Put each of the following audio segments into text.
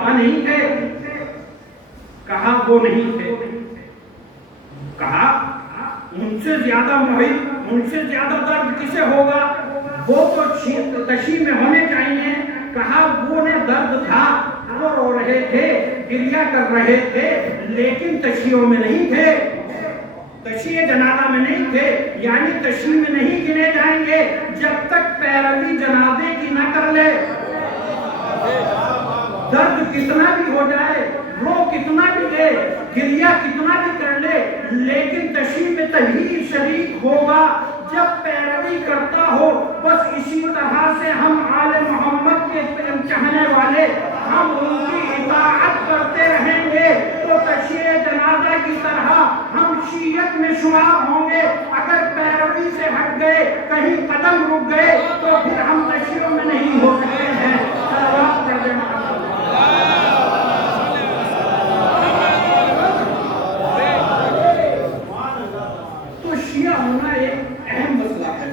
بابا نہیں تھے؟ کہا وہ نہیں تھے. کہا ان سے زیادہ محب، ان سے زیادہ درد کسے ہوگا؟ وہ تو تشیع میں ہونے چاہیے. کہا وہ نے درد تھا، وہ رو رہے تھے، گریہ کر رہے تھے، لیکن تشیعوں میں نہیں تھے، تشیع جنازہ میں نہیں تھے. یعنی تشیع میں نہیں گنے جائیں گے جب تک پیروی جنازے کی نہ کر لے. درد کتنا بھی ہو جائے، رو کتنا بھی دے، گریہ کتنا بھی کر لے، لیکن تشیع میں تبھی شریک ہوگا جب پیروی کرتا ہو. بس اسی طرح سے ہم آل محمد کے چاہنے والے، ہم ان کی اطاعت کرتے رہیں گے تو تشیع جنازہ کی طرح ہم شیعت میں شمار ہوں گے. اگر پیروی سے ہٹ گئے، کہیں قدم رک گئے، تو پھر ہم تشیعوں میں نہیں ہو سکتے ہیں. صلوات پڑھ دیں محمد. تو شیعہ ہونا ایک اہم مسئلہ ہے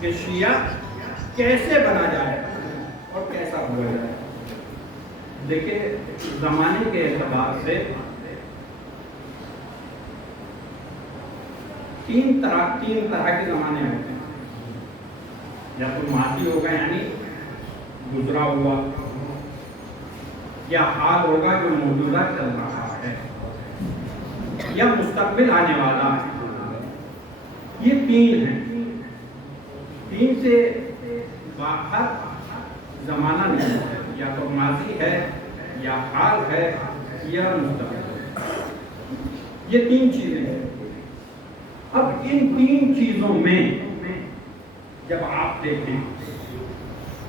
کہ شیعہ کیسے بنا جائے اور کیسا ہوا جائے. دیکھیں زمانے کے اعتبار سے تین طرح کے زمانے ہوتے ہیں. یا تو ماضی ہوگا یعنی گزرا ہوا، یا حال ہوگا جو موجودہ چل رہا ہے، یا مستقبل آنے والا ہے. یہ تین ہیں. تین سے باہر زمانہ نہیں ہے. یا تو ماضی ہے، یا حال ہے، یا مستقبل. یہ تین چیزیں ہیں. اب ان تین چیزوں میں جب آپ دیکھیں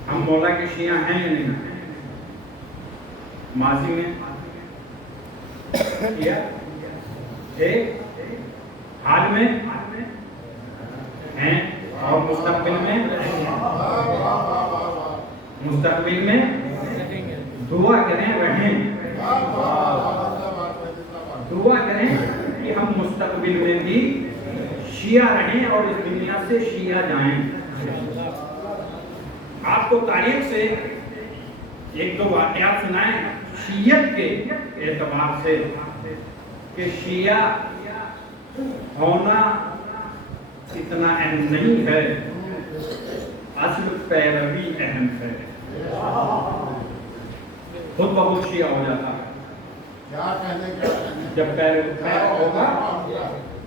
ہم مولا کے شیعہ ہیں یا نہیں؟ ماضی میں کیا تھے، حال میں ہیں، اور مستقبل میں دعا کریں رہیں. دعا کریں کہ ہم مستقبل میں بھی شیعہ رہیں اور اس دنیا سے شیعہ جائیں. آپ کو تاریخ سے ایک دو واقعات سنائیں شیعت کے اعتبار سے کہ شیعہ ہونا اتنا اہم نہیں ہے، اصل پیروی اہم ہے. خود بخود شیعہ ہو جاتا ہے. جب پیرو ہوگا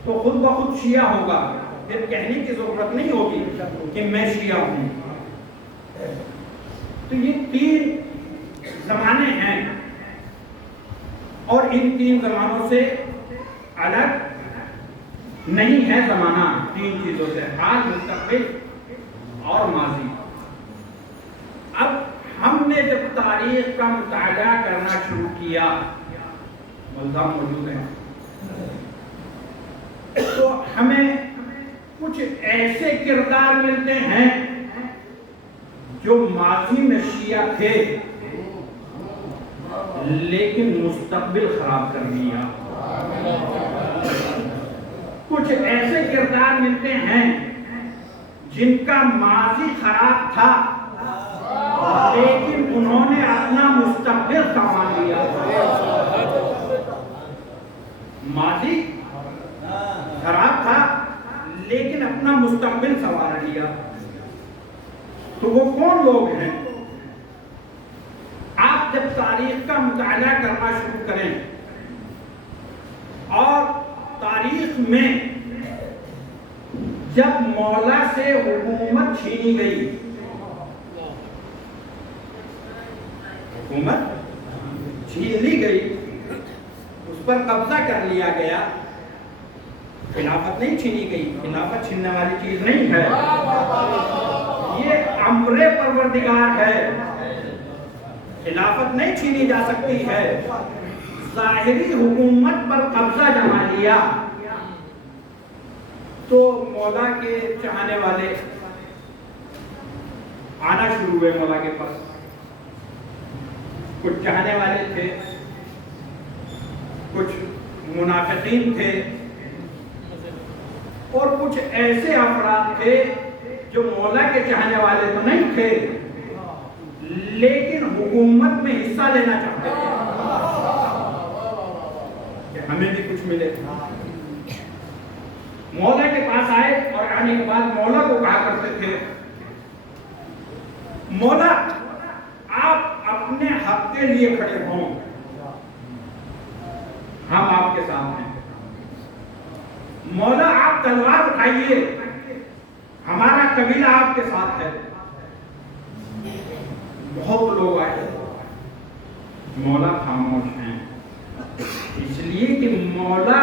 تو خود بخود شیعہ ہوگا، پھر کہنے کی ضرورت نہیں ہوگی کہ میں شیعہ ہوں. تو یہ تین زمانے ہیں، اور ان تین زمانوں سے الگ نہیں ہے زمانہ. تین چیزوں سے، حال، مستقبل اور ماضی. اب ہم نے جب تاریخ کا مطالعہ کرنا شروع کیا، ملزم موجود ہیں، تو ہمیں کچھ ایسے کردار ملتے ہیں جو ماضی میں شیعہ تھے لیکن مستقبل خراب کر دیا. کچھ ایسے کردار ملتے ہیں جن کا ماضی خراب تھا لیکن انہوں نے اپنا مستقبل سنوار لیا. ماضی خراب تھا لیکن اپنا مستقبل سنوار لیا. تو وہ کون لوگ ہیں؟ آپ جب تاریخ کا مطالعہ کرنا شروع کریں اور تاریخ میں جب مولا سے حکومت چھینی گئی، حکومت چھین لی گئی، اس پر قبضہ کر لیا گیا. خلافت نہیں چھینی گئی، خلافت چھیننے والی چیز نہیں ہے، یہ امر پروردگار ہے. خلافت نہیں چھینی جا سکتی ہے. ظاہری حکومت پر قبضہ جما لیا تو مولا کے چاہنے والے آنا شروع ہوئے مولا کے پاس. کچھ چاہنے والے تھے، کچھ منافقین تھے، اور کچھ ایسے افراد تھے جو مولا کے چاہنے والے تو نہیں تھے لیکن حکومت میں حصہ لینا چاہتے تھے کہ ہمیں بھی کچھ ملے. مولا کے پاس آئے اور آنے کے بعد مولا کو کہا کرتے تھے مولا آپ اپنے حق کے لیے کھڑے ہوں, ہم آپ کے ساتھ ہیں. مولا آپ تلوار اٹھائیے, ہمارا قبیلہ آپ کے ساتھ ہے. بہت لوگ آئے, مولا خاموش ہیں, اس لیے کہ مولا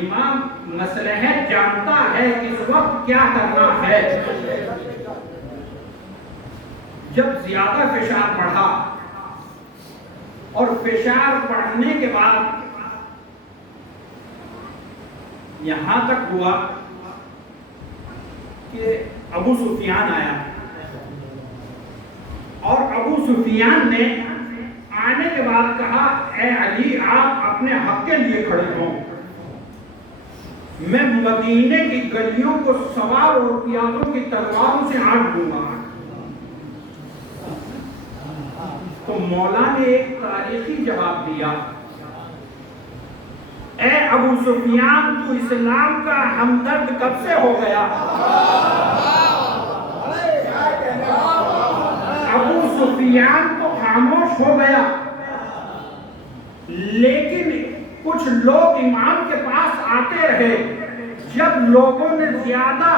امام مصلحت جانتا ہے اس وقت کیا کرنا ہے. جب زیادہ فشار بڑھا اور فشار بڑھنے کے بعد یہاں تک ہوا کہ ابو سفیان آیا, اور ابو سفیان نے آنے کے بعد کہا اے علی آپ اپنے حق کے لیے کھڑے ہوں, میں مدینے کی گلیوں کو سوار اور پیادوں کی تلواروں سے آٹ دوں گا. تو مولا نے ایک تاریخی جواب دیا, اے ابو سفیان تو اسلام کا ہمدرد کب سے ہو گیا؟ ابو سفیان تو خاموش ہو گیا, لیکن کچھ لوگ امام کے پاس آتے رہے. جب لوگوں نے زیادہ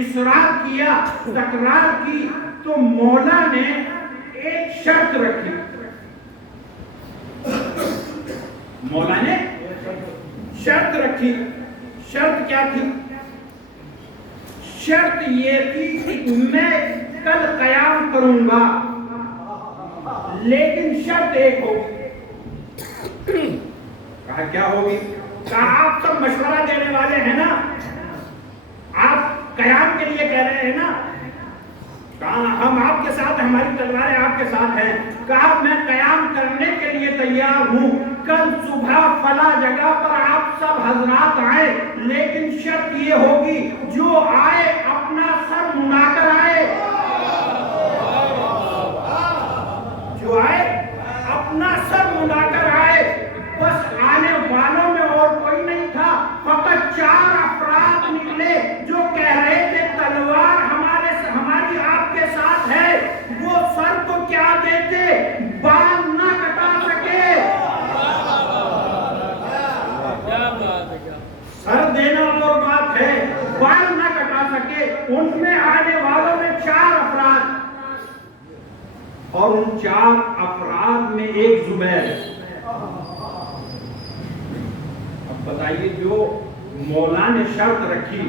اصرار کیا, تکرار کی, تو مولا نے ایک شرط رکھی. مولا نے شرط رکھی. شرط کیا تھی؟ شرط یہ تھی کہ میں کل قیام کروں گا, لیکن شرط ایک ہوگی. کہا کیا ہوگی؟ کہا آپ سب مشورہ دینے والے ہیں نا, آپ قیام کے لیے کہہ رہے ہیں نا. کہا ہم آپ کے ساتھ, ہماری تلواریں آپ کے ساتھ ہیں. کہا میں قیام کرنے کے لیے تیار ہوں, کل صبح فلاں جگہ پر آپ سب حضرات آئے, لیکن شرط یہ ہوگی جو آئے اپنا سر منا کر آئے. جو آئے اپنا سر منا کر آئے. بس آنے والوں میں اور کوئی نہیں تھا, فقط 4 افراد نکلے جو کہہ رہے تھے تلوار ہماری آپ کے ساتھ ہے. وہ سر تو کیا دیتے, بال نہ کٹا سکے. سر دینا اور بات ہے, بال نہ کٹا سکے. ان میں آنے والوں میں 4 افراد, اور ان 4 افراد میں ایک زبیر. اب بتائیے جو مولا نے شرط رکھی,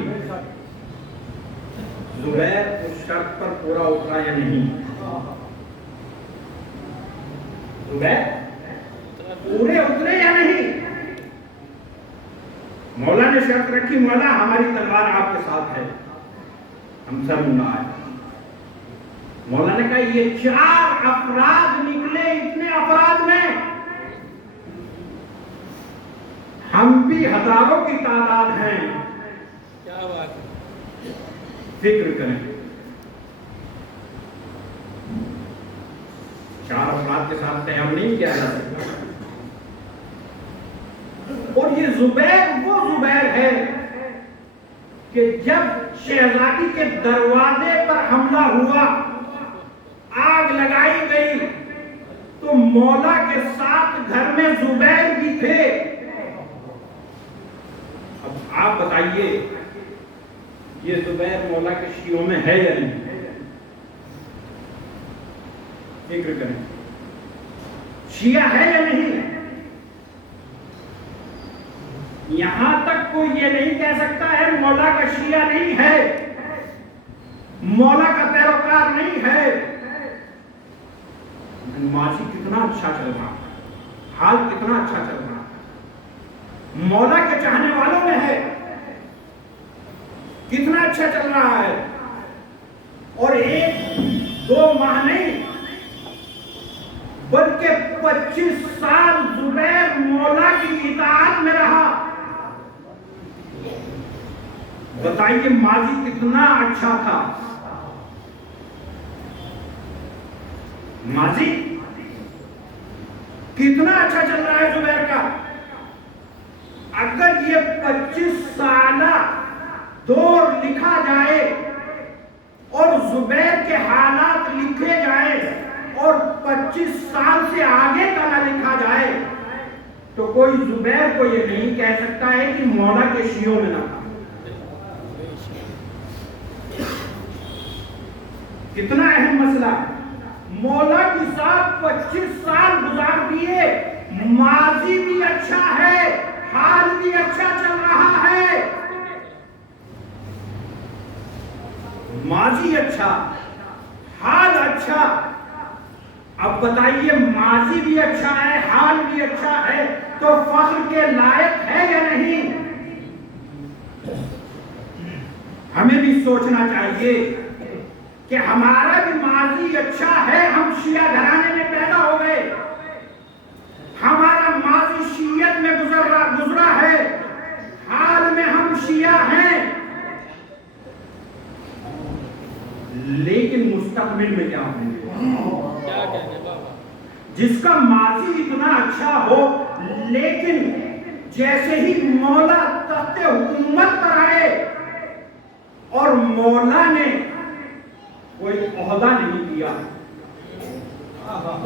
زبیر اس شرط پر پورا اترا یا نہیں؟ زبیر پورے اترے یا نہیں؟ مولا نے شرط رکھی, مولا ہماری تلوار آپ کے ساتھ ہے, ہم سر منا آئے. مولا نے کہا یہ 4 افراد نکلے, اتنے افراد میں ہم بھی ہزاروں کی تعداد ہیں. کیا بات ہے, فکر کریں. 4 افراد کے ساتھ قیام نہیں کیا جا سکتا. اور یہ زبیر وہ زبیر ہے کہ جب شہزادی کے دروازے پر حملہ ہوا, آگ لگائی گئی, تو مولا کے ساتھ گھر میں زبیر بھی تھے. اب آپ بتائیے یہ زبیر مولا کے شیعوں میں ہے یا نہیں؟ فکر کریں, شیعہ ہے یا نہیں؟ یہاں تک کوئی یہ نہیں کہہ سکتا ہے مولا کا شیعہ نہیں ہے, مولا کا پیروکار نہیں ہے. ماضی کتنا اچھا چل رہا ہے, حال کتنا اچھا چل رہا ہے, مولا کے چاہنے والوں میں ہے, کتنا اچھا چل رہا ہے. اور 1-2 ماہ نہیں بلکہ 25 سال زبیر مولا کی اطاعت میں رہا. بتائیے ماضی کتنا اچھا تھا. ماضی کتنا اچھا چل رہا ہے زبیر کا. اگر یہ 25 سالہ دور لکھا جائے اور زبیر کے حالات لکھے جائیں اور 25 سال سے آگے کا نہ لکھا جائے تو کوئی زبیر کو یہ نہیں کہہ سکتا ہے کہ مولا کے شیعوں میں نہ تھا. کتنا اہم مسئلہ ہے. مولا کے ساتھ 25 سال گزار دیے, ماضی بھی اچھا ہے, حال بھی اچھا چل رہا ہے. ماضی اچھا, حال اچھا. اب بتائیے ماضی بھی اچھا ہے, حال بھی اچھا ہے, تو فخر کے لائق ہے یا نہیں؟ ہمیں بھی سوچنا چاہیے کہ ہمارا بھی ماضی اچھا ہے. ہم شیعہ گھرانے میں پیدا ہو گئے, ہمارا ماضی شیعت میں گزرا ہے, حال میں ہم شیعہ ہیں, لیکن مستقبل میں کیا ہوں گے؟ جس کا ماضی اتنا اچھا ہو, لیکن جیسے ہی مولا تخت حکومت پر آئے اور مولا نے کوئی عہدہ نہیں دیا,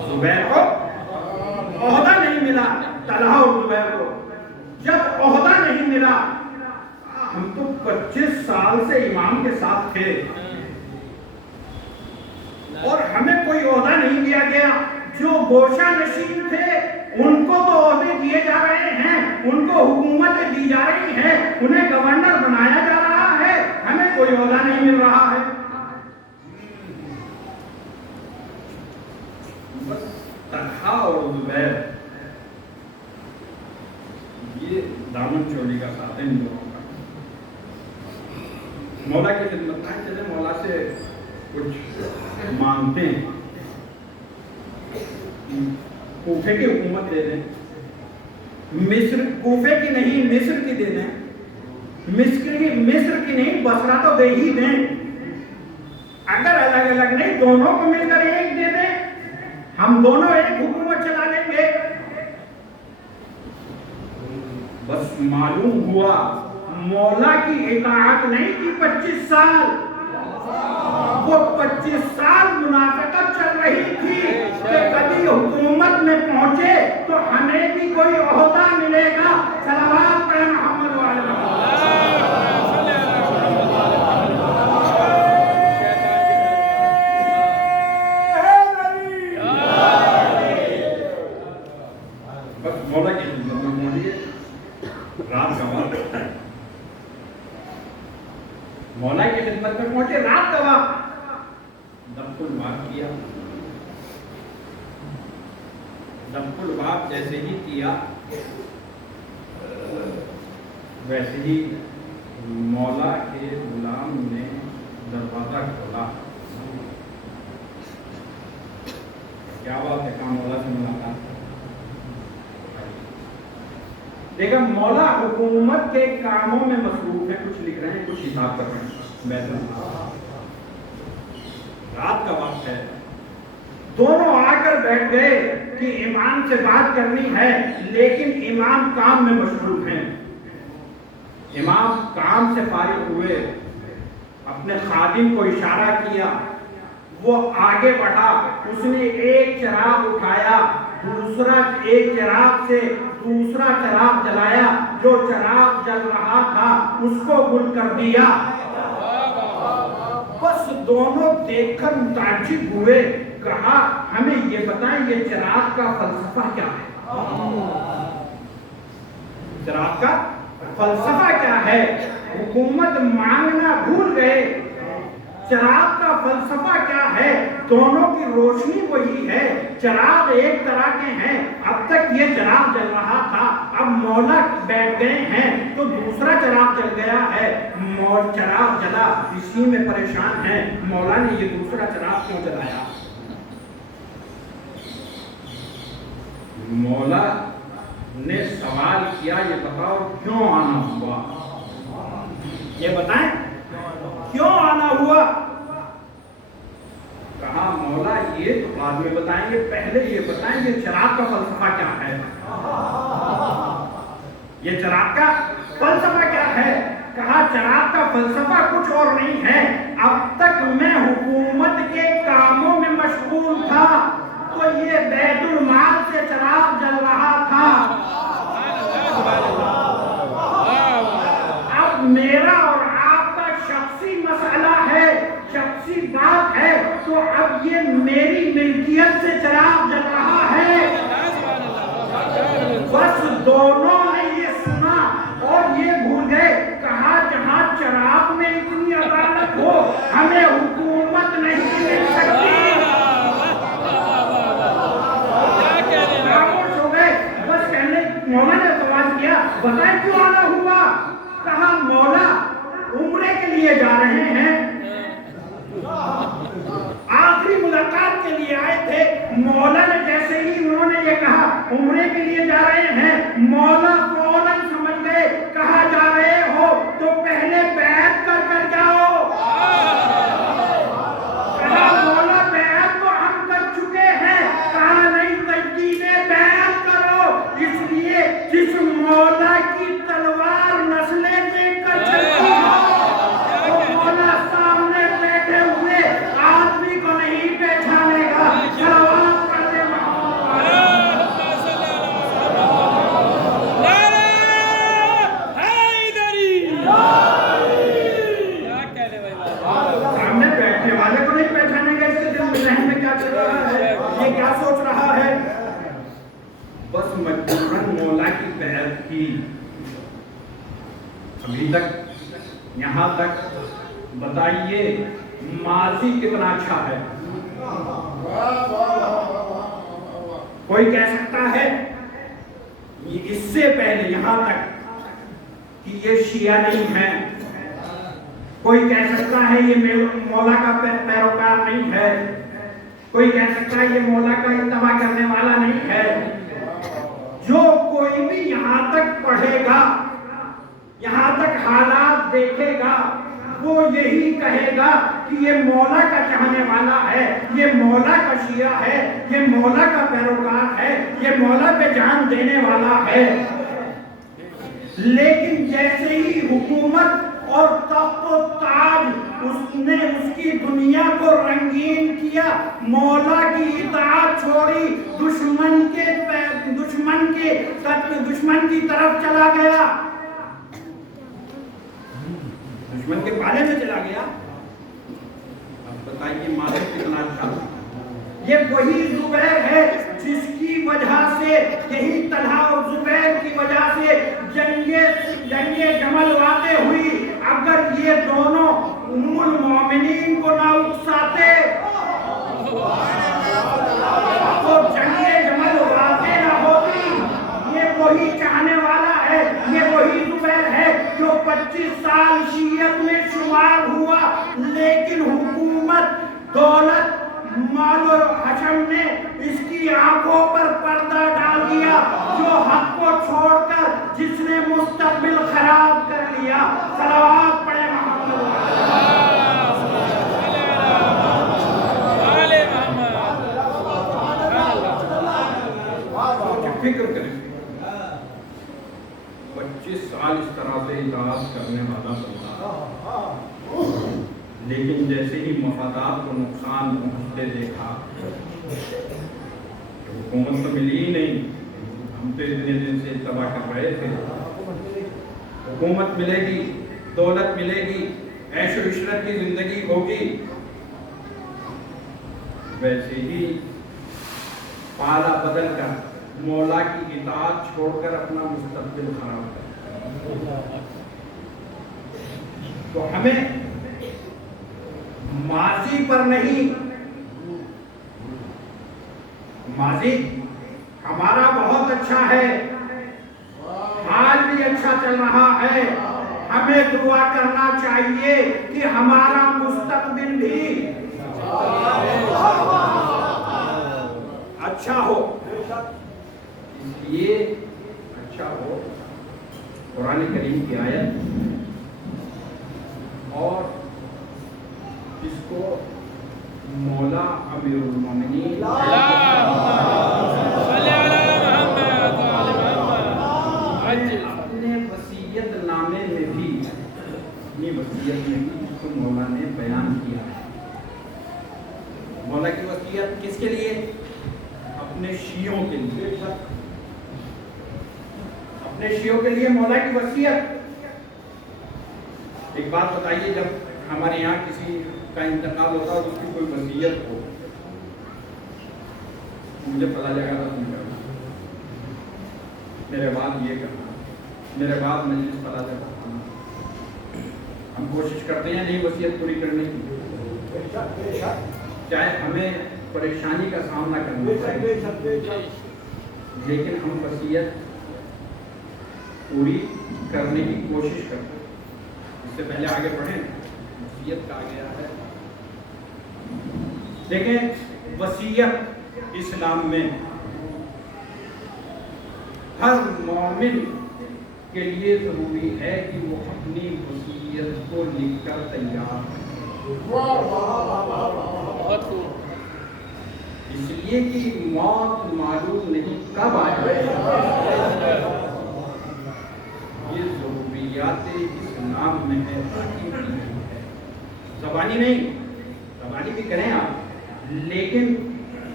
زبیر کو عہدہ نہیں ملا, طلحہ اور زبیر کو جب عہدہ نہیں ملا, ہم تو 25 سال سے امام کے ساتھ تھے اور ہمیں کوئی عہدہ نہیں دیا گیا. جو گوشہ نشین تھے ان کو تو عہدے دیے جا رہے ہیں, ان کو حکومتیں دی جا رہی ہیں, انہیں گورنر بنایا جا رہا ہے, ہمیں کوئی عہدہ نہیں مل رہا ہے. بس طلحہ اور زبیر یہ دامن چولی کا ساتھ ہے ان دونوں کا. مولا کی خدمت میں چلے مولا سے کچھ مانگتے ہیں, کوفے کی حکومت دے دیں, مصر کوفے کی نہیں مصر کی دے دیں, مصر کی نہیں بصرہ تو دے ہی دیں, اگر الگ الگ نہیں دونوں کو مل کر ایک دے دیں, ہم دونوں ایک حکومت چلا لیں گے. بس معلوم ہوا مولا کی اطاعت نہیں کی 25 سال, وہ 25 سال منافقت چل رہی تھی کہ کبھی حکومت میں پہنچے تو ہمیں بھی کوئی عہدہ ملے گا. صلوات پڑھیں محمد والے بس مولا کی خدمت میں پہنچیے. رات کا وقت, مولا کی خدمت میں پہنچے, رات کا وقت, دفع الباب کیا. دفع الباب جیسے ہی کیا ویسے ہی مولا کے غلام نے دروازہ کھولا. کیا بات ہے, کہاں مولا سے ملاقات. دیکھا مولا حکومت کے کاموں میں مصروف ہے, کچھ لکھ رہے ہیں, کچھ حساب کر رہے ہیں. رات کا وقت ہے, دونوں آ کر بیٹھ گئے کہ امام سے بات کرنی ہے, لیکن امام کام میں مشغول ہیں. امام کام سے فارغ ہوئے, اپنے خادم کو اشارہ کیا, وہ آگے بڑھا, اس نے ایک چراغ اٹھایا, دوسرا ایک چراغ سے دوسرا چراغ جلایا, جو چراغ جل رہا تھا اس کو گل کر دیا. بس دونوں دیکھ کر متعجب ہوئے, کہا ہمیں یہ بتائیں یہ چراغ کا فلسفہ کیا ہے. چراغ کا فلسفہ کیا ہے؟ حکومت مانگنا بھول گئے, چراغ کا فلسفہ کیا ہے؟ دونوں کی روشنی وہی ہے, چراغ ایک طرح کے ہیں. اب تک یہ چراغ جل رہا تھا, اب مولا بیٹھ گئے ہیں تو دوسرا چراغ جل گیا ہے. چراغ جلا, اسی میں پریشان ہیں, مولا نے یہ دوسرا چراغ کیوں جلایا؟ مولا نے سوال کیا, یہ بتاؤ کیوں آنا ہوا, یہ بتائیں کیوں آنا ہوا. کہا مولا یہ تو بعد میں بتائیں گے، پہلے یہ بتائیں گے چراغ کا فلسفہ کیا ہے؟ یہ چراغ کا فلسفہ کیا ہے؟ کہا چراغ کا فلسفہ کچھ اور نہیں ہے، اب تک میں حکومت کے کاموں میں مشغول تھا تو یہ بیت المال سے چراغ جل رہا تھا، اب میرا اور آپ کا شخصی مسئلہ ہے، شخصی بات ہے، تو اب یہ میری ملکیت سے چراغ جل رہا ہے۔ بس دونوں نے یہ سنا اور یہ بھول گئے، کہا جہاں چراغ میں اتنی عدالت ہو ہمیں حکومت نہیں مل سکتی۔ خاموش ہو گئے، بس کہنے مولا نے سوال کیا بتائیں کیوں آنا ہوا؟ کہا مولا عمرے کے لیے جا رہے ہیں، آخری ملاقات کے لیے آئے تھے۔ مولا نے جیسے ہی انہوں نے یہ کہا عمرے کے لیے جا رہے ہیں، مولا فوراً سمجھ گئے، کہا جا رہے ہو تو پہلے بیعت کر کر جاؤ۔ کہا مولا بیعت تو ہم کر چکے ہیں، کہا نہیں تجدید بیعت کرو، اس لیے جس مولا کی تلوار نسلیں دیکھ کر چلتی ہو وہ مولا سامنے بیٹھے ہوئے آدمی کو نہیں پہچانے گا۔ صلوات پڑھ دے سامنے بیٹھنے والے کو نہیں پہچانے گا، اس کے دل میں ذہن میں کیا چل رہا ہے، یہ کیا سوچ رہا ہے؟ بس مجبوراً مولا کی بیعت کی۔ ابھی تک یہاں تک بتائیے ماضی کتنا اچھا ہے؟ کوئی کہہ سکتا ہے اس سے پہلے یہاں تک کہ یہ شیعہ نہیں ہے؟ کوئی کہہ سکتا ہے یہ مولا کا پیروکار نہیں ہے؟ کوئی کہہ سکتا ہے یہ مولا کا اتباع کرنے والا نہیں ہے؟ جو کوئی بھی یہاں تک پڑھے گا، یہاں تک حالات دیکھے گا، وہ یہی کہے گا کہ یہ مولا کا چاہنے والا ہے، یہ مولا کا شیعہ ہے، یہ مولا کا پیروکار ہے، یہ مولا پہ جان دینے والا ہے۔ لیکن جیسے ہی حکومت اور تخت و تاج اس نے اس کی دنیا کو رنگین کیا، مولا کی اطاعت چھوڑی، دشمن کی طرف چلا گیا، دشمن کے پالے میں چلا گیا۔ اب بتائیے ماضی کتنا اچھا تھا؟ یہ وہی زبیر ہے جس کی وجہ سے، یہی طلحہ اور زبیر کی وجہ سے جنگ جمل واقع ہوئی۔ اگر یہ دونوں ام المومنین کو نہ اکساتے تو جنگ جمل واقع نہ ہوتی۔ یہ وہی چاہنے والا ہے، یہ وہی زبیر ہے جو 25 سال شیعت میں شمار ہوا، لیکن حکومت، دولت، مال و حشم نے اس کی آنکھوں پر پردہ ڈال دیا، جو حق کو چھوڑ کر جس نے مستقبل خراب کر لیا۔ صلوات پڑھے فکر کریں، 25 سال اس طرح سے اطاعت کرنے والا بندہ، لیکن جیسے ہی مفادات کو نقصان پہنچتے دیکھا، حکومت تو ملی ہی نہیں، ہم تو اتنے دن سے تباہ کر رہے تھے، حکومت ملے گی، دولت ملے گی، عیش و عشرت کی زندگی ہوگی، ویسے ہی پالا بدل کر مولا کی اطاعت چھوڑ کر اپنا مستقبل خراب کر۔ تو ہمیں ماضی پر نہیں، ماضی ہمارا بہت اچھا ہے، حال بھی اچھا چل رہا ہے، ہمیں دعا کرنا چاہیے کہ ہمارا مستقبل بھی اچھا ہو، اس لیے اچھا ہو۔ قرآن کریم کی آیت اور جس کو مولا امیر المومنین اپنے وصیت نامے میں بھی اپنی وصیت میں بھی اس کو مولا نے بیان کیا ہے. مولا کی وصیت کس کے لیے؟ اپنے شیعوں کے لیے. اپنے شیعوں کے لیے مولا کی وصیت. ایک بات بتائیے، جب ہمارے یہاں کسی کا انتقال ہوتا ہے اور اس کی کوئی وصیت ہو، مجھے پتا جگہ تھا تم کرنا، میرے بعد یہ کرنا، میرے بعد مجلس پتا جگہ کرنا. ہم کوشش کرتے ہیں نہیں وصیت پوری کرنے کی، چاہے ہمیں پریشانی کا سامنا کرنا پڑے، لیکن ہم وصیت پوری کرنے کی کوشش کرتے ہیں. اس سے پہلے آگے بڑھیں، وصیت کا آگے ہے. دیکھیں، وصیت اسلام میں ہر مومن کے لیے ضروری ہے کہ وہ اپنی وصیت کو لکھ کر تیار کرے. اس لیے کہ موت معلوم نہیں کب آئے. یہ ضروریات اسلام میں ہے، زبانی نہیں، زبانی بھی کریں آپ، لیکن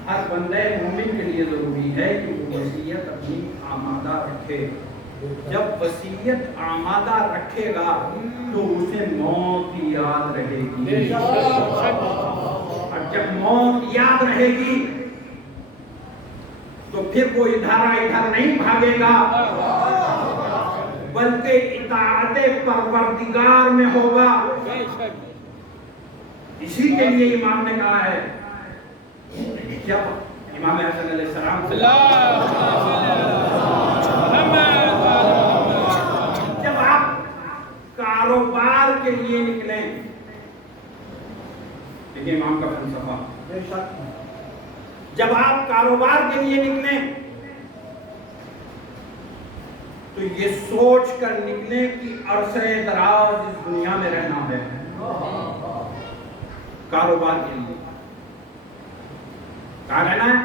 ہر بندہ مومن کے لیے ضروری ہے کہ وہ وصیت اپنی آمادہ رکھے. جب وصیت آمادہ رکھے گا تو اسے موت کی یاد رہے گی، اور جب موت یاد رہے گی تو پھر وہ ادھر نہیں بھاگے گا، بلکہ اطاعت پروردگار میں ہوگا. اسی کے لیے امام نے کہا ہے، جب امام حسن علیہ السلام جب آپ کاروبار کے لیے نکلیں، دیکھیں امام کا فلسفہ، جب آپ کاروبار کے لیے نکلیں تو یہ سوچ کر نکلیں کہ عرصہ دراز اس دنیا میں رہنا ہے. کاروبار کے لیے کہاں رہنا ہے؟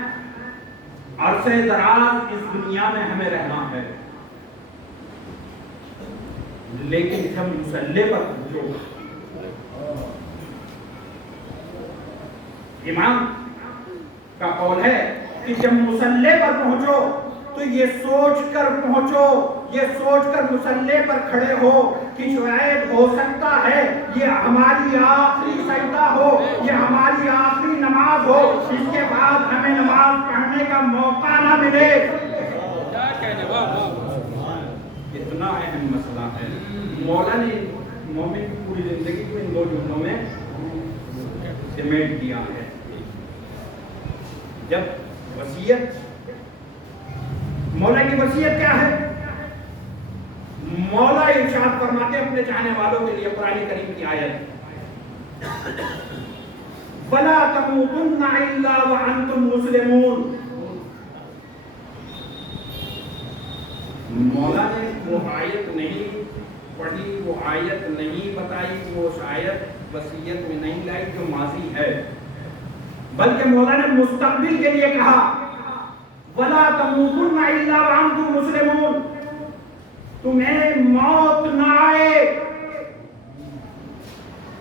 عرصہ دراز اس دنیا میں ہمیں رہنا ہے. لیکن جب مسلح پر پہنچو، امام کا قول ہے کہ جب مسلح پر پہنچو تو یہ سوچ کر پہنچو، یہ سوچ کر مسلح پر کھڑے ہو کہ شاید ہو سکتا ہے یہ ہماری آخری سجدہ ہو، یہ ہماری آخری نماز ہو، اس کے بعد ہمیں نماز پڑھنے کا موقع نہ ملے. اتنا اہم مسئلہ ہے. مولا نے مومن کی پوری زندگی کو ان دو جملوں میں سمیٹ دیا ہے. جب وصیت، مولا کی وصیت کیا ہے؟ مولا ارشاد فرماتے اپنے چاہنے والوں کے لیے، قرآن کریم کی آیت، وَلَا تَمُوتُنَّ إِلَّا وَأَنْتُمْ مُسْلِمُونَ. مولا نے وہ آیت نہیں پڑھی، وہ آیت نہیں بتائی، وہ آیت وصیت میں نہیں لائی جو ماضی ہے، بلکہ مولا نے مستقبل کے لیے کہا، وَلَا تَمُوتُنَّ إِلَّا وَأَنْتُمْ مُسْلِمُونَ. تمہیں موت نہ آئے.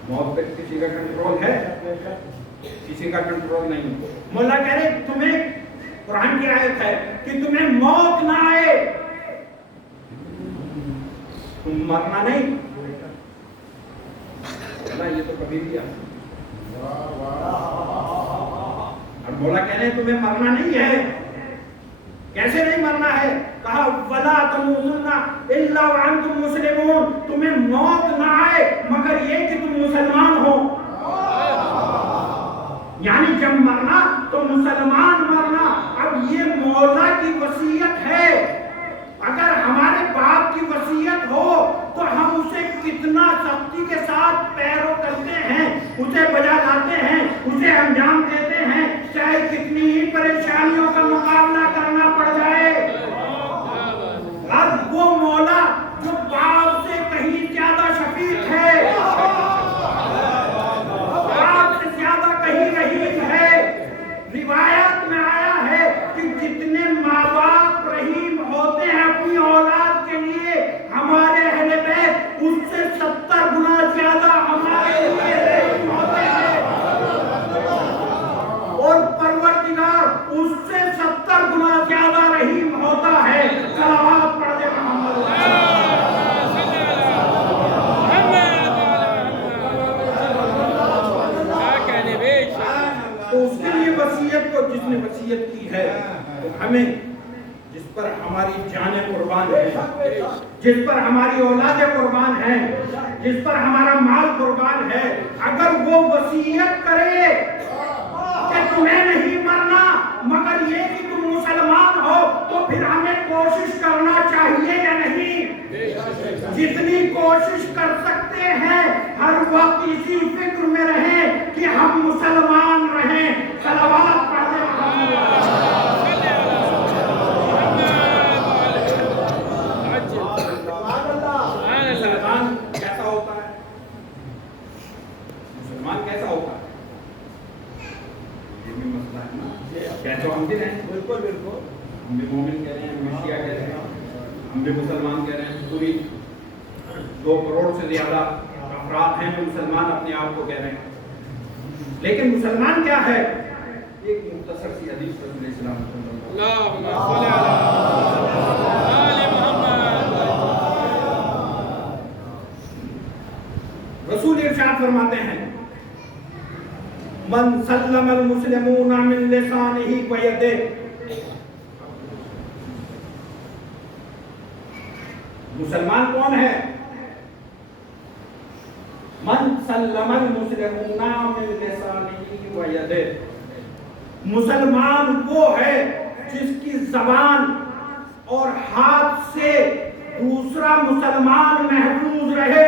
موت پہ کسی کا کنٹرول ہے؟ کسی کا کنٹرول نہیں. مولا کہہ رہے تمہیں، قرآن کی آیت ہے کہ تمہیں موت نہ آئے. تم مرنا نہیں. اللہ یہ تو کبھی بھی اور مولا کہہ رہے ہیں تمہیں مرنا نہیں ہے. کیسے نہیں مرنا ہے؟ کہا وَلَا تَمُوتُنَّ إِلَّا وَأَنْتُمْ مُسْلِمُونَ. تمہیں موت نہ آئے مگر یہ کہ تم مسلمان ہو. یعنی جب مرنا تو مسلمان مرنا. اب یہ مولا کی وصیت ہے. اگر ہمارے باپ کی وصیت ہو تو ہم اسے کتنا سختی کے ساتھ پیرو کرتے ہیں، اسے بجا لاتے ہیں، اسے انجام دیتے ہیں، چاہے کتنی ہی پریشانیوں کا مقابلہ کرنا پڑ جائے. اب وہ مولا جو باپ سے کہیں زیادہ شفیق ہے، باپ سے زیادہ کہیں نہیں، وصیت کی ہے تو ہمیں جس پر ہماری جانیں قربان ہیں، جس پر ہماری اولادیں قربان ہیں، جس پر ہمارا مال قربان ہے، اگر وہ وصیت کرے کہ تمہیں نہیں مرنا مگر یہ کہ تم مسلمان ہو، تو پھر ہمیں کوشش کرنا چاہیے یا نہیں؟ جتنی کوشش کر سکتے ہیں ہر وقت اسی فکر میں رہیں کہ ہم مسلمان رہیں. صلوات پڑھیں. مسلمان کیسا ہوتا ہے؟ مسلمان کیسا ہوتا ہے؟ یہ بھی مسئلہ ہے نا. کیسے ہم بھی رہیں؟ بالکل بالکل. ہم بھی مومن کہہ رہے ہیں، ہم بھی شیعہ کہہ رہے ہیں، ہم بھی مسلمان کہہ رہے ہیں. پوری 2 کروڑ سے زیادہ افراد ہیں جو مسلمان اپنے آپ کو کہہ رہے ہیں. لیکن مسلمان کیا ہے؟ ایک مختصر سی حدیث رسول اللہ صلی اللہ علیہ وسلم. رسول ارشاد فرماتے ہیں من سلم المسلمون من لسانه ويده. مسلمان کون ہے؟ من سلم المسلمون من لسانه ويده. مسلمان وہ ہے جس کی زبان اور ہاتھ سے دوسرا مسلمان محفوظ رہے.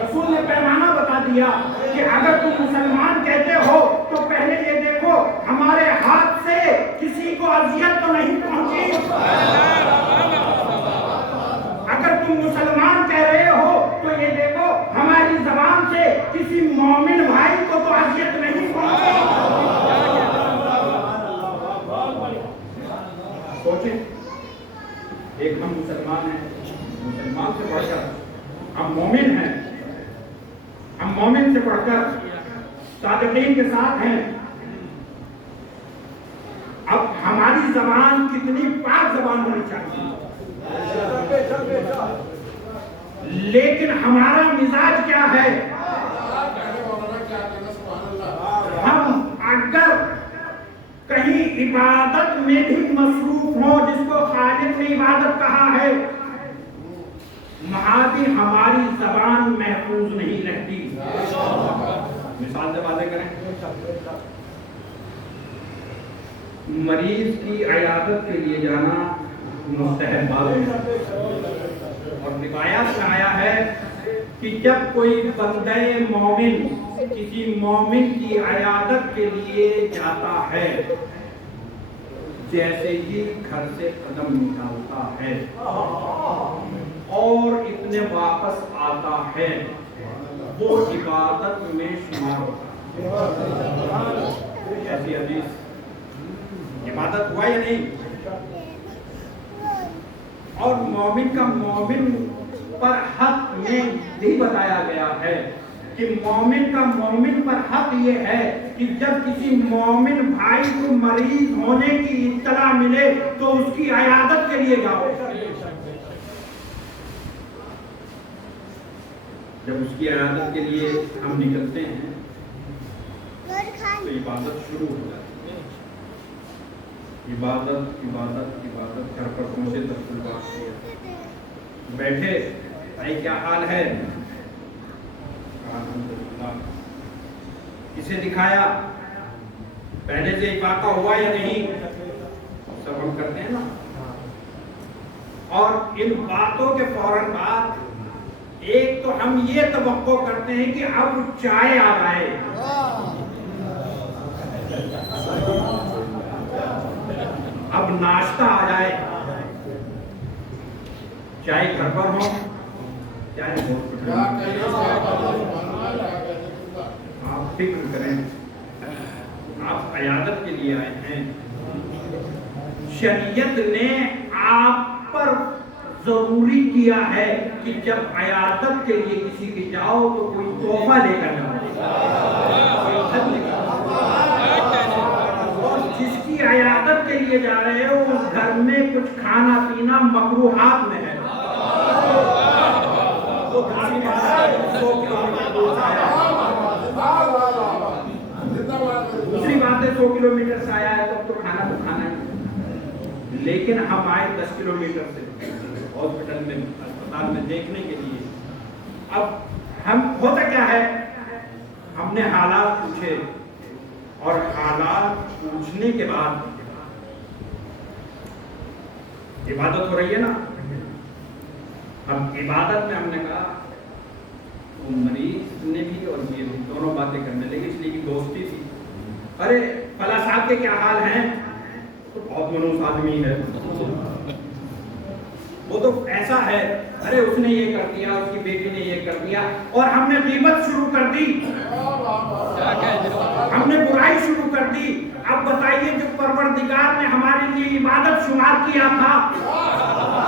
رسول نے پیمانہ بتا دیا کہ اگر تم مسلمان کہتے ہو تو پہلے یہ دیکھو ہمارے ہاتھ سے کسی کو اذیت تو نہیں پہنچی. اگر تم مسلمان کہہ رہے ہو تو یہ دیکھو ہماری زبان سے کسی مومن بھائی کو تو اذیت نہیں پہنچی. سوچیں، ایک ہم مسلمان ہیں، مسلمان سے بڑھ کر ہم مومن ہیں، ہم مومن سے بڑھ کر صادقین کے ساتھ ہیں. اب ہماری زبان کتنی پاک زبان ہونی چاہیے، لیکن ہمارا مزاج کیا ہے؟ ہم اگر کہیں عبادت میں بھی مصروف ہوں جس کو خالق نے عبادت کہا ہے، وہاں بھی ہماری زبان محفوظ نہیں رہتی. مثال سے باتیں کریں. مریض کی عیادت کے لیے جانا مستحب بات ہے، اور روایات میں آیا ہے کہ جب کوئی بندہ مومن کسی مومن کی عیادت کے لیے جاتا ہے، جیسے ہی گھر سے قدم نکالتا ہے اور اتنے واپس آتا ہے، وہ عبادت میں شمار ہوتا ہے. ایسی حدیث عبادت ہوا یا نہیں؟ اور مومن کا مومن پر حق میں نہیں بتایا گیا ہے کہ مومن کا مومن پر حق یہ ہے کہ جب کسی مومن بھائی کو مریض ہونے کی اطلاع ملے تو اس کی عیادت کے لیے جاؤ. جب اس کی عیادت کے لیے ہم نکلتے ہیں تو عبادت شروع ہو جاتی ہے. عبادت عبادت عبادت. گھر پر پہنچے تک بیٹھے، بھائی کیا حال ہے؟ الحمدللہ. اسے دکھایا پہلے سے افاقہ ہوا یا نہیں؟ سب ہم کرتے ہیں نا. اور ان باتوں کے فوراً بعد ایک تو ہم یہ توقع کرتے ہیں کہ اب چائے آ جائے. اب ناشتہ آ جائے. چائے گھر پر ہو، چائے آپ فکر کریں، آپ عیادت کے لیے آئے ہیں. شریعت نے آپ پر ضروری کیا ہے کہ جب عیادت کے لیے کسی کی جاؤ تو کوئی تحفہ لے کر جاؤ. اور جس کی عیادت کے لیے جا رہے ہو اس گھر میں کچھ کھانا پینا مکروہات میں ہے. کلومیٹر سے آیا ہے تو کھانا ہے، لیکن ہم آئے 10 کلومیٹر سے ہاسپٹل میں، اسپتال میں دیکھنے کے لیے۔ اب ہم ہوتا کیا ہے، ہم نے حالات پوچھے، اور حالات پوچھنے کے بعد عبادت ہو رہی ہے نا، اب عبادت میں ہم نے کہا وہ مریض نے بھی اور یہ بھی دونوں باتیں کرنے لگے، اس لیے کہ دوستی تھی۔ ارے فلاں صاحب کے کیا حال ہیں؟ تو بہت منوس آدمی ہے، وہ تو ایسا ہے، ارے اس نے یہ کر دیا، اس کی بیٹی نے یہ کر دیا، اور ہم نے غیبت شروع کر دی، ہم نے برائی شروع کر دی۔ اب بتائیے جو پروردگار نے ہمارے لیے عبادت شمار کیا تھا،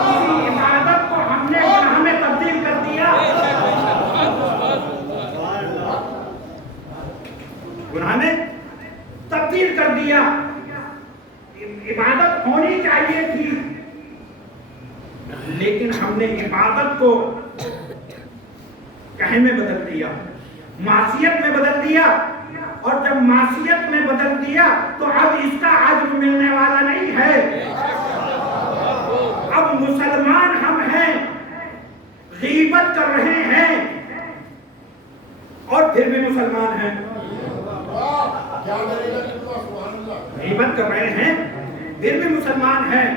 اسی عبادت کو ہم نے گناہ میں تبدیل کر دیا، گناہ میں تبدیل کر دیا۔ عبادت ہونی چاہیے تھی، لیکن ہم نے عبادت کو کہے میں بدل دیا، معصیت میں بدل دیا، اور جب معصیت میں بدل دیا تو اب اس کا اجر ملنے والا نہیں ہے۔ اب مسلمان ہم ہیں، غیبت کر رہے ہیں اور پھر بھی مسلمان ہیں، غیبت کر رہے ہیں پھر بھی مسلمان ہیں،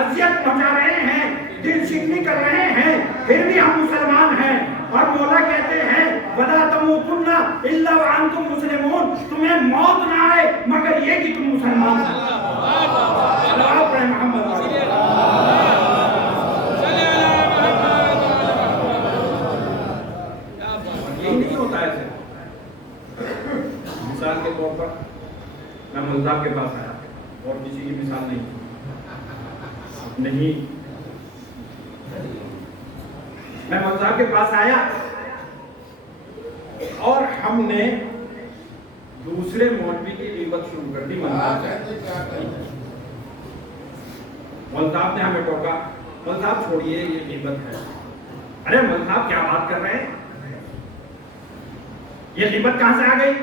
اذیت پہنچا رہے ہیں، دل شکنی کر رہے ہیں، پھر بھی ہم مسلمان ہیں۔ اور مولا کہتے ہیں وَلَا تَمُوتُنَّ إِلَّا وَأَنْتُمْ مُسْلِمُونَ، تمہیں موت نہ آئے مگر یہ کہ تم مسلمان ہیں۔ صلوات پڑھیں محمد یہی نہیں ہوتا ہے۔ مثال کے طور پر میں ملتاب کے پاس آیا، اور کسی کی مثال نہیں، میں ملتاب کے پاس آیا اور ہم نے دوسرے مولوی کی غیبت شروع کر دی۔ ملتاب نے ہمیں ٹوکا، ملتاب چھوڑیے یہ غیبت ہے۔ ارے ملتاب کیا بات کر رہے ہیں، یہ غیبت کہاں سے آ گئی؟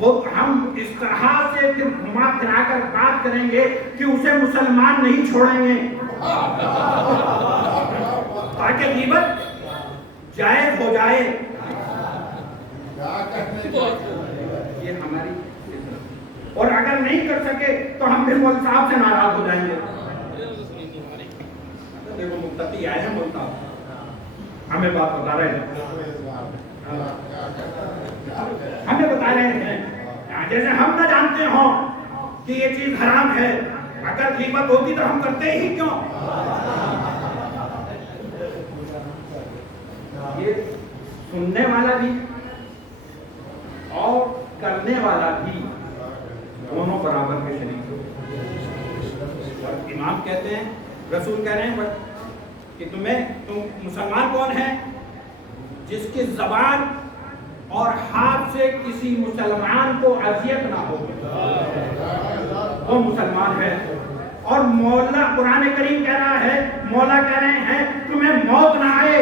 وہ ہم اس طرح سے پھر گھما پھرا کر بات کریں گے کہ اسے مسلمان نہیں چھوڑیں گے، تاکہ غیبت جائز ہو جائے۔ یہ ہماری، اور اگر نہیں کر سکے تو ہم پھر مول صاحب سے ناراض ہو جائیں گے۔ دیکھو متقی آئے ہیں، مول صاحب ہمیں بات بتا رہے ہیں، ہمیں بتا رہے ہیں جیسے ہم نہ جانتے ہوں کہ یہ چیز حرام ہے، اگر غیبت ہوتی تو ہم کرتے ہی کیوں؟ یہ سننے والا بھی اور کرنے والا بھی دونوں برابر کے شریک ہو۔ اور امام کہتے ہیں، رسول کہہ رہے ہیں کہ تم مسلمان کون ہے؟ جس کی زبان اور ہاتھ سے کسی مسلمان کو اذیت نہ ہو، وہ مسلمان ہے۔ اور مولا قرآن کریم کہہ رہا ہے، مولا کہہ رہے ہیں تمہیں موت نہ آئے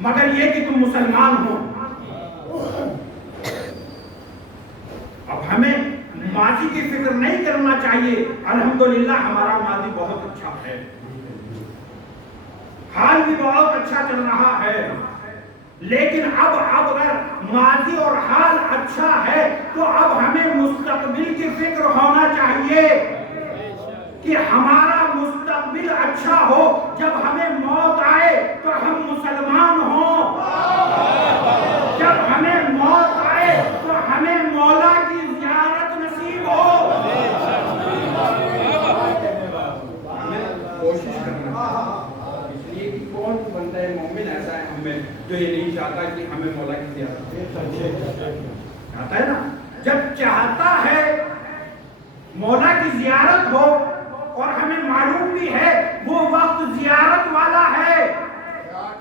مگر یہ کہ تم مسلمان ہو۔ اب ہمیں ماضی کی فکر نہیں کرنا چاہیے، الحمدللہ ہمارا ماضی بہت اچھا ہے، حال بھی بہت اچھا چل رہا ہے، لیکن اب اگر ماضی اور حال اچھا ہے تو اب ہمیں مستقبل کی فکر ہونا چاہیے کہ ہمارا مستقبل اچھا ہو، جب ہمیں موت آئے تو ہم مسلمان ہوں، جب ہمیں موت آئے تو ہمیں مولا کی زیارت نصیب ہو۔ کوشش کرنا، اس لیے کہ کون بندہ مومن ایسا ہے ہم میں جو یہ نہیں چاہتا کہ ہمیں مولا کی زیارت چاہتا ہے نا، جب چاہتا ہے مولا کی زیارت ہو اور ہمیں معلوم بھی ہے وہ وقت زیارت والا ہے،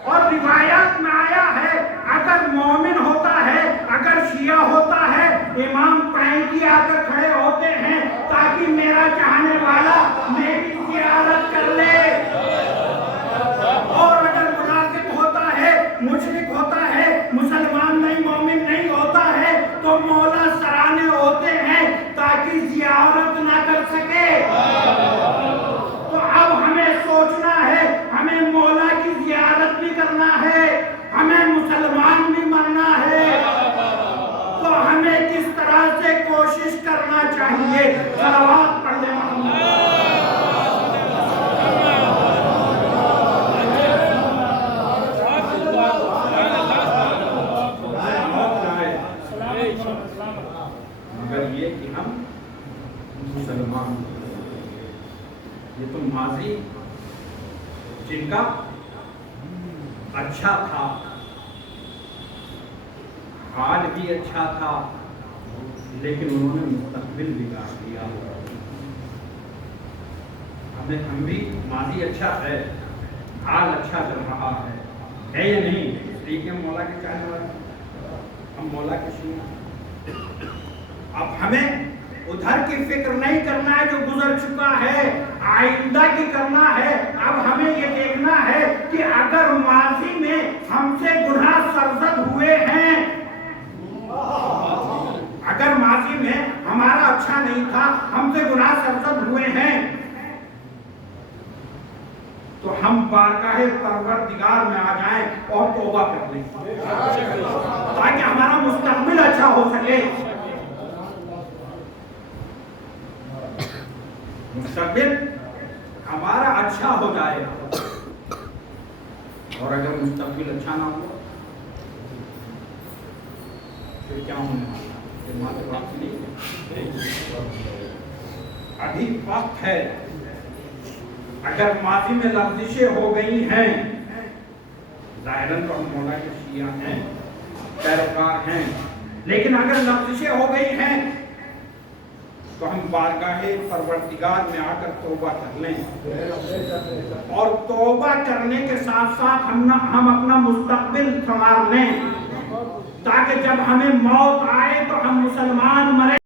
اور روایات میں آیا ہے اگر مومن ہوتا ہے، اگر شیعہ ہوتا ہے، امام پینکی آ کر کھڑے ہوتے ہیں تاکہ میرا چاہنے والا میری زیارت کر لے، اور اگر منافق ہوتا ہے، مشرک ہوتا ہے، مسلمان نہیں، مومن نہیں ہوتا ہے تو مولا سرانے ہوتے بھی کرنا ہے، ہمیں مسلمان بھی مرنا ہے، تو ہمیں کس طرح سے کوشش کرنا چاہیے؟ صلوات پڑھ لیں محمد۔ مگر یہ کہ ہم مسلمان، یہ تو ماضی جن کا اچھا تھا، حال بھی اچھا تھا، لیکن انہوں نے مستقبل بگاڑ دیا۔ ہم بھی ماضی اچھا ہے، حال اچھا چل رہا ہے یا نہیں؟ ٹھیک ہے، مولا کے چاہنے والے ہم مولا کے شیعہ۔ اب ہمیں ادھر کی فکر نہیں کرنا ہے جو گزر چکا ہے، آئندہ کی کرنا ہے۔ اب ہمیں یہ دیکھنا ہے کہ اگر ماضی میں ہم سے گناہ سرزد ہوئے ہیں، اگر ماضی میں ہمارا اچھا نہیں تھا، ہم سے گناہ سرزد ہوئے ہیں، تو ہم بارگاہ پروردگار میں آ جائیں اور توبہ کر لیں تاکہ ہمارا مستقبل اچھا ہو سکے، مستقبل ہمارا اچھا ہو جائے۔ اور اگر مستقبل اچھا نہ ہو پھر کیا ہونے والا؟ ابھی وقت ہے۔ اگر ماضی میں لغزشیں ہو گئی ہیں، ظاہراً تو ہم مولا کے شیعہ ہیں، پیروکار ہیں، لیکن اگر لغزشیں ہو گئی ہیں تو ہم بارگاہ پروردگار میں آ کر توبہ کر لیں، اور توبہ کرنے کے ساتھ ساتھ ہم اپنا مستقبل سنوار لیں، تاکہ جب ہمیں موت آئے تو ہم مسلمان مرے۔